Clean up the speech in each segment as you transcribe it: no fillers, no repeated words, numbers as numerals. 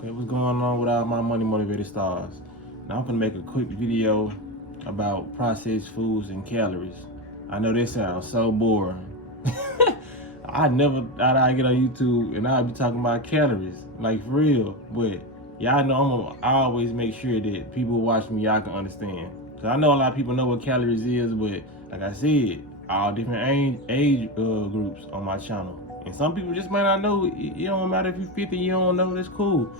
Okay, what's going on with all my money motivated stars? Now I'm gonna make a quick video about processed foods and calories. I know this sounds so boring. I never thought I'd get on YouTube and I'd be talking about calories, like for real. But y'all know I always make sure that people who watch me, y'all can understand. Cause I know a lot of people know what calories is, but like I said, all different age groups on my channel. And some people just might not know. It don't matter if you're 50, you don't know, that's cool.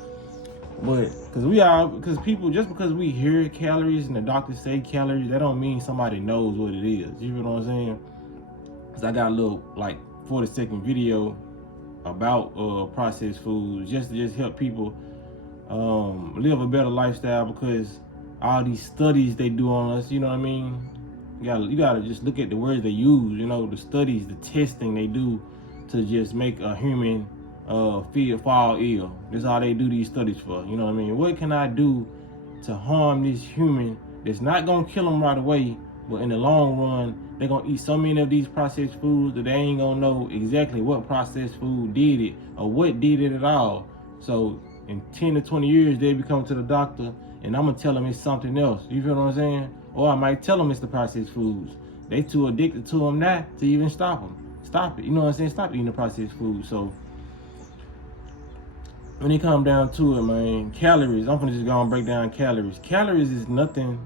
But because people, just because we hear calories and the doctors say calories, that don't mean somebody knows what it is. You know what I'm saying? Cause I got a little like 40-second video about processed foods just to help people live a better lifestyle, because all these studies they do on us, you know what I mean? You gotta just look at the words they use, you know, the studies, the testing they do to just make a human fall ill. That's all they do these studies for. You know what I mean? What can I do to harm this human that's not gonna kill them right away, but in the long run, they're gonna eat so many of these processed foods that they ain't gonna know exactly what processed food did it or what did it at all. So in 10 to 20 years, they be coming to the doctor and I'm gonna tell them it's something else. You feel what I'm saying? Or I might tell them it's the processed foods. They too addicted to them now to even stop them. Stop it. You know what I'm saying? Stop eating the processed food. So when it comes down to it, man, calories, I'm gonna just go and break down calories. Calories is nothing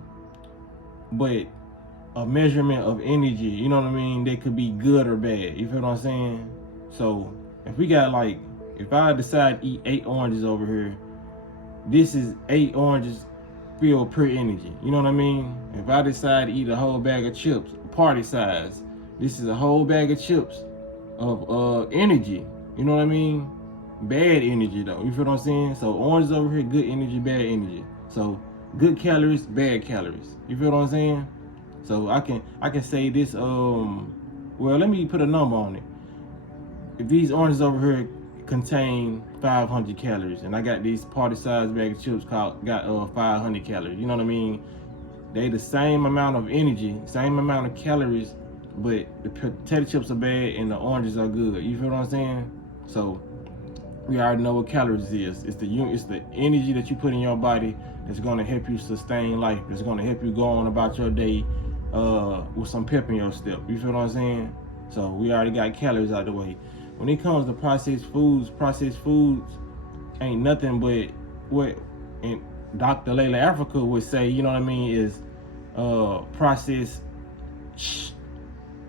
but a measurement of energy, you know what I mean? They could be good or bad, you feel what I'm saying? So if we got like, if I decide to eat 8 oranges over here, this is 8 oranges filled per energy, you know what I mean? If I decide to eat a whole bag of chips, party size, this is a whole bag of chips of energy, you know what I mean? Bad energy though, you feel what I'm saying? So oranges over here, good energy, bad energy. So good calories, bad calories. You feel what I'm saying? So I can say this, well, let me put a number on it. If these oranges over here contain 500 calories and I got these party size bag of chips got 500 calories, you know what I mean? They the same amount of energy, same amount of calories, but the potato chips are bad and the oranges are good. You feel what I'm saying? So we already know what calories is. It's the energy that you put in your body that's going to help you sustain life. That's going to help you go on about your day with some pep in your step. You feel what I'm saying? So we already got calories out of the way. When it comes to processed foods ain't nothing but what Dr. Layla Africa would say, you know what I mean, is processed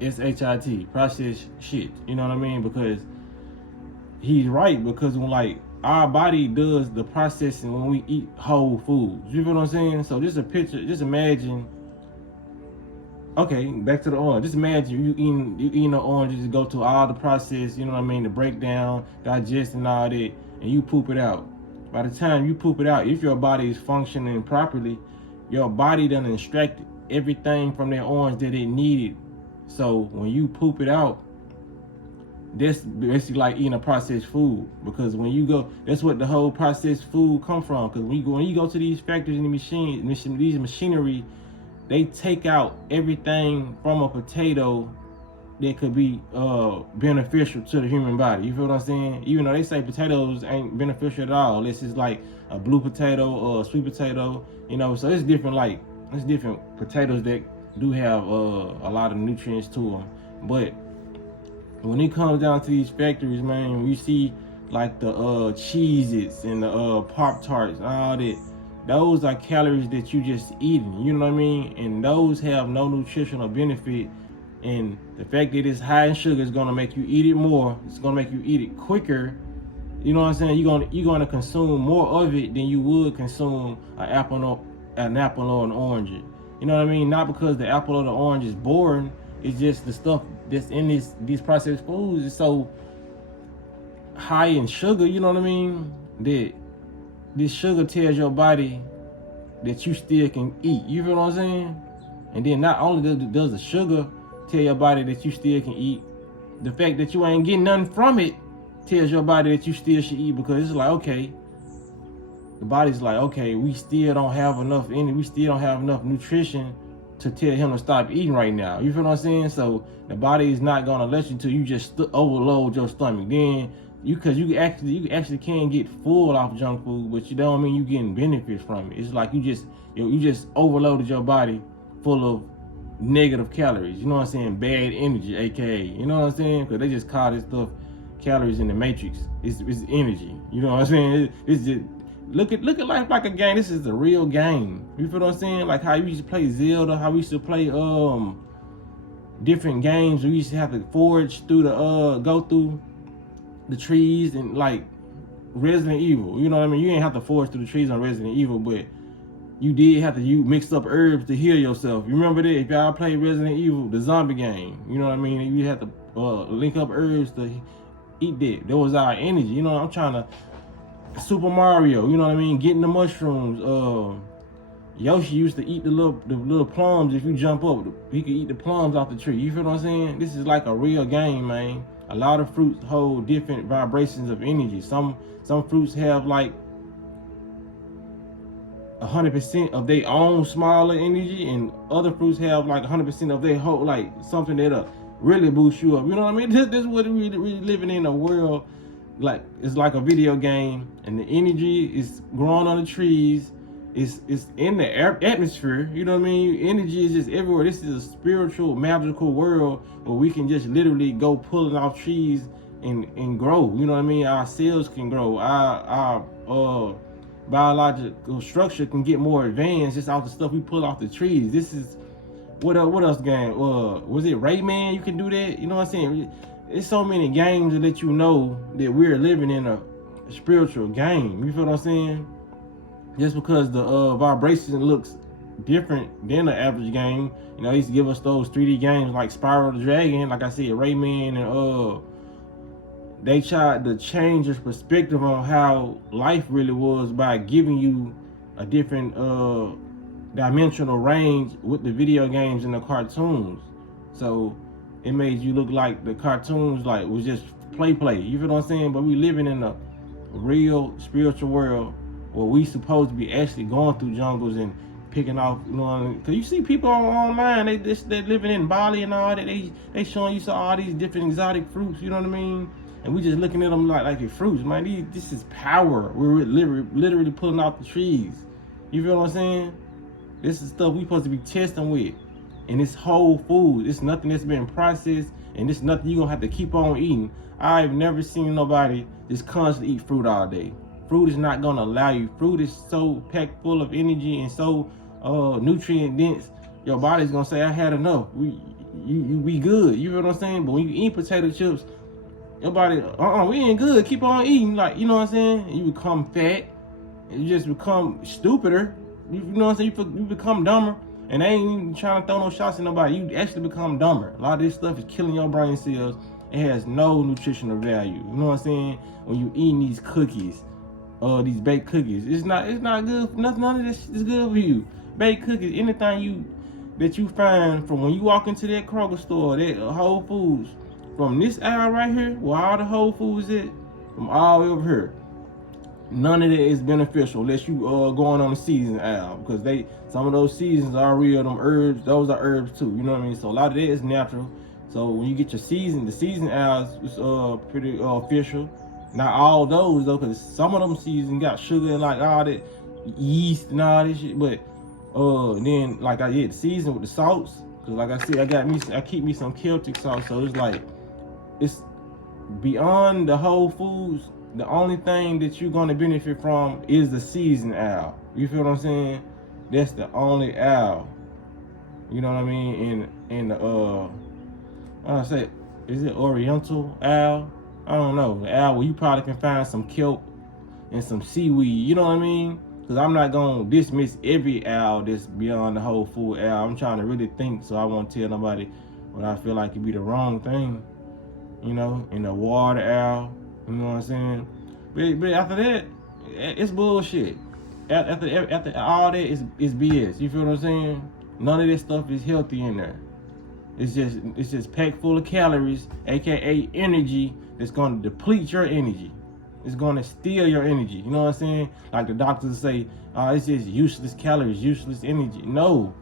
S-H-I-T, processed shit. You know what I mean? Because he's right, because when like our body does the processing when we eat whole foods. You feel what I'm saying? So just a picture, just imagine. Okay, back to the orange. Just imagine you eating the orange, just go to all the process, you know what I mean, the breakdown, digest and all that, and you poop it out. By the time you poop it out, if your body is functioning properly, your body done extracted everything from that orange that it needed. So when you poop it out, that's basically like eating a processed food, because when you go, that's what the whole processed food come from. Because when you go to these factories and these machinery, they take out everything from a potato that could be beneficial to the human body. You feel what I'm saying? Even though they say potatoes ain't beneficial at all. This is like a blue potato or a sweet potato, you know. So it's different potatoes that do have a lot of nutrients to them. But when it comes down to these factories, man, we see like the Cheez-Its and the Pop-Tarts and all that. Those are calories that you just eating, you know what I mean? And those have no nutritional benefit. And the fact that it's high in sugar is gonna make you eat it more. It's gonna make you eat it quicker. You know what I'm saying? You're gonna consume more of it than you would consume an apple or an orange. You know what I mean? Not because the apple or the orange is boring. It's just the stuff that's in these processed foods is so high in sugar. You know what I mean? That this sugar tells your body that you still can eat. You feel what I'm saying? And then not only does the sugar tell your body that you still can eat, the fact that you ain't getting nothing from it tells your body that you still should eat, because it's like, okay, the body's like, okay, we still don't have enough energy, we still don't have enough nutrition to tell him to stop eating right now. You feel what I'm saying? So the body is not gonna let you till you just overload your stomach. Then you actually can get full off junk food, but you don't mean you getting benefits from it. It's like you just overloaded your body full of negative calories. You know what I'm saying? Bad energy, aka. You know what I'm saying? Because they just call this stuff calories in the matrix. It's energy. You know what I'm saying? It's just look at life like a game. This is the real game. You feel what I'm saying? Like how you used to play Zelda, how we used to play different games. We used to have to forage through the go through the trees, and like Resident Evil. You know what I mean? You ain't have to forage through the trees on Resident Evil, but you did have to mix up herbs to heal yourself. You remember that? If y'all played Resident Evil, the zombie game, you know what I mean? You had to link up herbs to eat that. That was our energy. You know, I'm trying to Super Mario, you know what I mean? Getting the mushrooms. Yoshi used to eat the little plums. If you jump up, he could eat the plums off the tree. You feel what I'm saying? This is like a real game, man. A lot of fruits hold different vibrations of energy. Some fruits have like 100% of their own smaller energy, and other fruits have like 100% of their whole, like something that'll really boost you up. You know what I mean? This is what we're really living in a world. Like it's like a video game, and the energy is growing on the trees. It's in the atmosphere. You know what I mean? Energy is just everywhere. This is a spiritual, magical world where we can just literally go pulling off trees and grow. You know what I mean? Our cells can grow. Our biological structure can get more advanced just off the stuff we pull off the trees. This is what else game? Was it Rayman? You can do that. You know what I'm saying? It's so many games that let you know that we're living in a spiritual game. You feel what I'm saying? Just because the vibration looks different than the average game, you know, they used to give us those 3D games like Spyro the Dragon, like I said, Rayman, and they tried to change your perspective on how life really was by giving you a different dimensional range with the video games and the cartoons. So it made you look like the cartoons like was just play. You feel what I'm saying? But we living in a real spiritual world where we supposed to be actually going through jungles and picking off, you know, because you see people online, they living in Bali and all that, they showing you all these different exotic fruits, you know what I mean? And we just looking at them like they're fruits, man. This is power. We're literally pulling out the trees. You feel what I'm saying? This is stuff we supposed to be testing with. And it's whole food. It's nothing that's been processed, and it's nothing you're gonna have to keep on eating. I've never seen nobody just constantly eat fruit all day. Fruit is not gonna allow you. Fruit is so packed full of energy and so nutrient dense. Your body's gonna say, I had enough. We good. You know what I'm saying? But when you eat potato chips, your body, we ain't good. Keep on eating. Like, you know what I'm saying? You become fat. And you just become stupider. You know what I'm saying? You become dumber. And they ain't even trying to throw no shots at nobody. You actually become dumber. A lot of this stuff is killing your brain cells. It has no nutritional value. You know what I'm saying? When you eating these cookies, these baked cookies, it's not good. None of this is good for you. Baked cookies, anything that you find from when you walk into that Kroger store, that Whole Foods, from this aisle right here, where all the Whole Foods is, from all over here, none of that is beneficial unless you going on the season aisle, because some of those seasons are real. Them herbs, those are herbs too. You know what I mean? So a lot of that is natural. So when you get your the season aisles is pretty official. Not all those though, because some of them seasons got sugar and like all that yeast and all this shit. But then like I did season with the salts, because like I said, I keep me some Celtic salt. So it's like it's beyond the Whole Foods. The only thing that you're gonna benefit from is the season aisle. You feel what I'm saying? That's the only aisle. You know what I mean? In the I say, is it Oriental aisle? I don't know. The aisle where you probably can find some kelp and some seaweed. You know what I mean? Because I'm not gonna dismiss every aisle that's beyond the Whole Food aisle. I'm trying to really think, so I won't tell nobody what I feel like could be the wrong thing. You know, in the water aisle. You know what I'm saying? But after that, it's bullshit. After all that, it's BS. You feel what I'm saying? None of this stuff is healthy in there. It's just packed full of calories, aka energy, that's gonna deplete your energy. It's gonna steal your energy. You know what I'm saying? Like the doctors say, it's just useless calories, useless energy. No.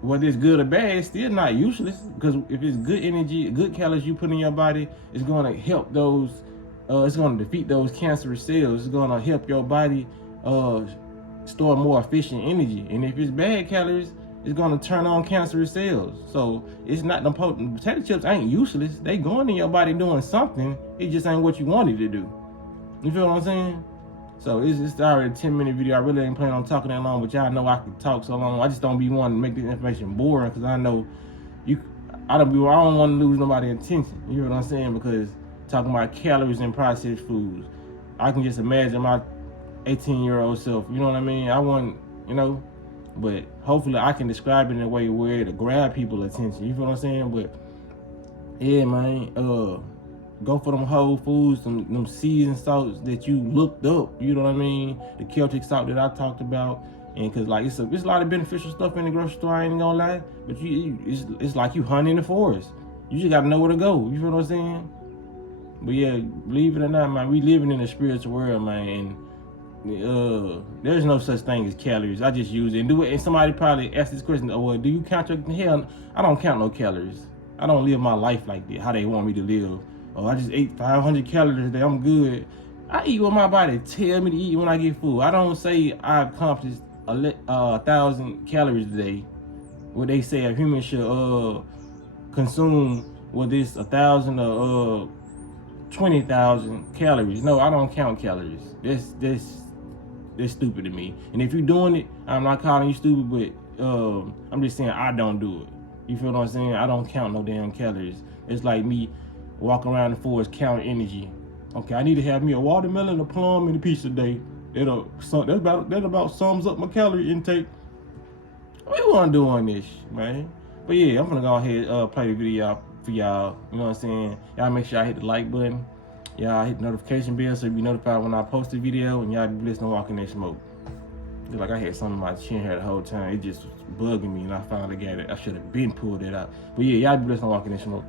Whether it's good or bad, it's still not useless, because if it's good energy, good calories you put in your body, it's gonna help those it's going to defeat those cancerous cells. It's going to help your body store more efficient energy. And if it's bad calories, it's going to turn on cancerous cells. So it's not the potent. Potato chips ain't useless. They going in your body doing something. It just ain't what you wanted to do. You feel what I'm saying? So it's already a 10-minute video. I really ain't planning on talking that long, but y'all know I can talk so long. I just don't be wanting to make this information boring, because I know I don't want to lose nobody's attention. You know what I'm saying? Because talking about calories and processed foods, I can just imagine my 18-year-old self. You know what I mean? I want, but hopefully I can describe it in a way where it'll grab people's attention. You feel what I'm saying? But yeah, man, go for them whole foods, them seasoned salts that you looked up. You know what I mean? The Celtic salt that I talked about. And cause like it's a lot of beneficial stuff in the grocery store, I ain't gonna lie. But it's like you hunting in the forest. You just gotta know where to go. You feel what I'm saying? But yeah, believe it or not, man, we living in a spiritual world, man. And there's no such thing as calories. I just use it and do it. And somebody probably asked this question, oh, well, do you count your hell? I don't count no calories. I don't live my life like that, how they want me to live. Oh, I just ate 500 calories today, I'm good. I eat what my body tell me to eat when I get full. I don't say I accomplished 1,000 calories a day. What they say a human should consume, whether it's 1,000 or 20,000 calories. No, I don't count calories. That's stupid to me. And if you're doing it, I'm not calling you stupid, but I'm just saying I don't do it. You feel what I'm saying? I don't count no damn calories. It's like me walking around the forest counting energy. Okay, I need to have me a watermelon, a plum, and a piece a day. That about sums up my calorie intake. We want to do on this, man. But yeah, I'm gonna go ahead play the video for y'all. You know what I'm saying? Y'all make sure I hit the like button. Y'all hit the notification bell so you be notified when I post a video, and y'all be listening to Walking That Smoke. Feel like I had something in my chin hair the whole time. It just was bugging me, and I finally got it. I should have been pulled it out. But yeah, y'all be listening to Walking That Smoke.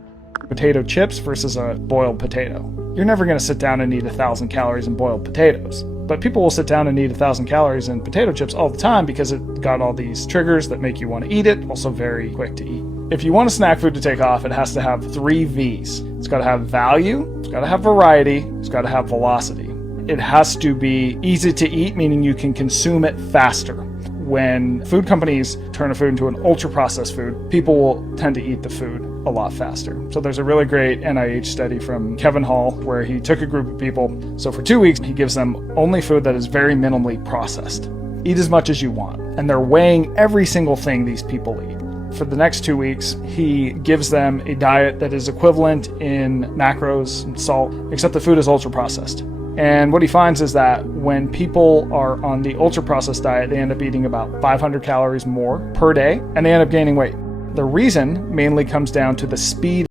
Potato chips versus a boiled potato. You're never going to sit down and eat 1,000 calories in boiled potatoes. But people will sit down and eat 1,000 calories in potato chips all the time because it got all these triggers that make you want to eat it, also very quick to eat. If you want a snack food to take off, it has to have 3 V's. It's got to have value, it's got to have variety, it's got to have velocity. It has to be easy to eat, meaning you can consume it faster. When food companies turn a food into an ultra-processed food, people will tend to eat the food a lot faster. So there's a really great NIH study from Kevin Hall where he took a group of people. So for 2 weeks, he gives them only food that is very minimally processed. Eat as much as you want. And they're weighing every single thing these people eat. For the next 2 weeks, he gives them a diet that is equivalent in macros and salt, except the food is ultra-processed. And what he finds is that when people are on the ultra-processed diet, they end up eating about 500 calories more per day, and they end up gaining weight. The reason mainly comes down to the speed